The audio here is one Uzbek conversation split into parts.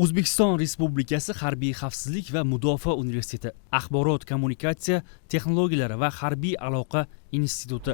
O'zbekiston Respublikasi Harbiy xavfsizlik va mudofaa universiteti, Axborot kommunikatsiya texnologiyalari va harbiy aloqa instituti.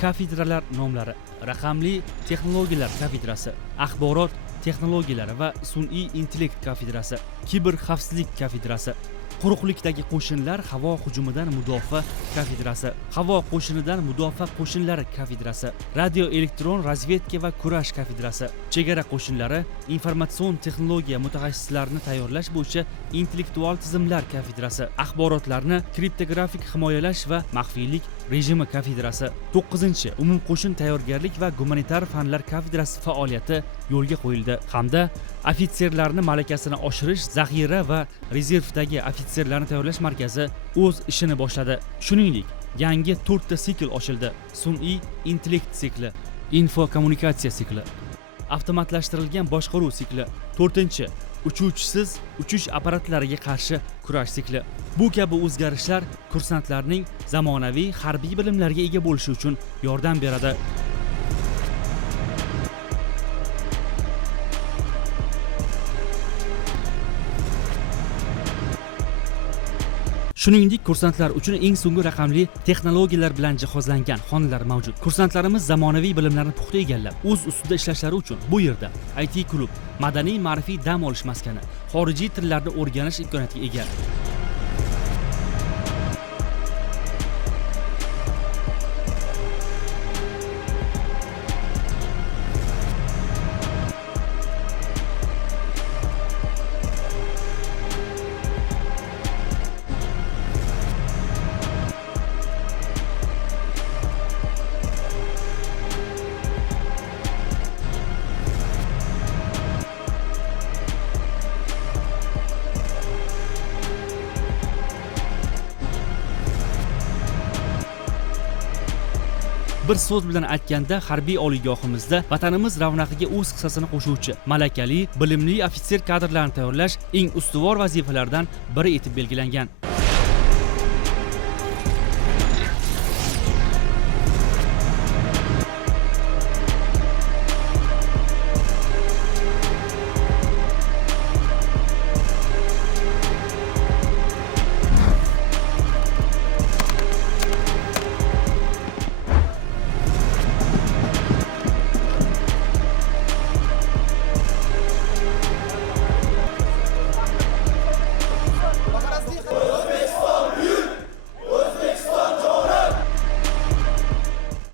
Kafidralar nomlari: Raqamli texnologiyalar kafidrasi, Axborot texnologiyalari va sun'iy intellekt kafidrasi, Kiber xavfsizlik kafidrasi, Quruqlikdagi qo'shinlar havo hujumidan mudofaa kafidrasi, Havo qo'shinidan mudofaa qo'shinlari kafidrasi, Radio elektron razvedka va kurash kafidrasi, Chegara qo'shinlari informatsion texnologiya mutaxassislarini tayyorlash bo'yicha intellektual tizimlar kafidrasi, Axborotlarni kriptografik himoyalash va maxfiylik rejimi kafidrasi, 9-chi umumqo'shin tayyorgarlik va gumanitar fanlar kafidrasi faoliyati yo'lga qo'yildi hamda ofitserlarni malakasini oshirish zaxira va rezervdagi ofitserlarni tayyorlash markazi o'z ishini boshladi. Shuningdek, yangi 4 ta sikl ochildi. Sun'iy intellekt sikli, info kommunikatsiya sikli, avtomatlashtirilgan boshqaruv sikli, 4-chi uchuvchisiz uchish apparatlariga qarshi kurash sikli. Bu kabi o'zgarishlar kursantlarning zamonaviy harbiy bilimlarga ega bo'lishi uchun yordam beradi. Shuningdek, kursantlar uchun eng so'nggi raqamli texnologiyalar bilan jihozlangan xonalar mavjud. Kursantlarimiz zamonaviy bilimlarni puxta egallab, o'z ustida ishlashlari uchun bu yerda IT klub, madaniy ma'rifiy dam olish maskani, xorijiy tillarni o'rganish imkoniyatiga ega. Bir so'z bilan aytganda, harbiy oliygohimizda vatanimiz ravnaqiga o'z hissasini qo'shuvchi, malakali, bilimli ofitser kadrlarni tayyorlash eng ustuvor vazifalardan biri etib belgilangan.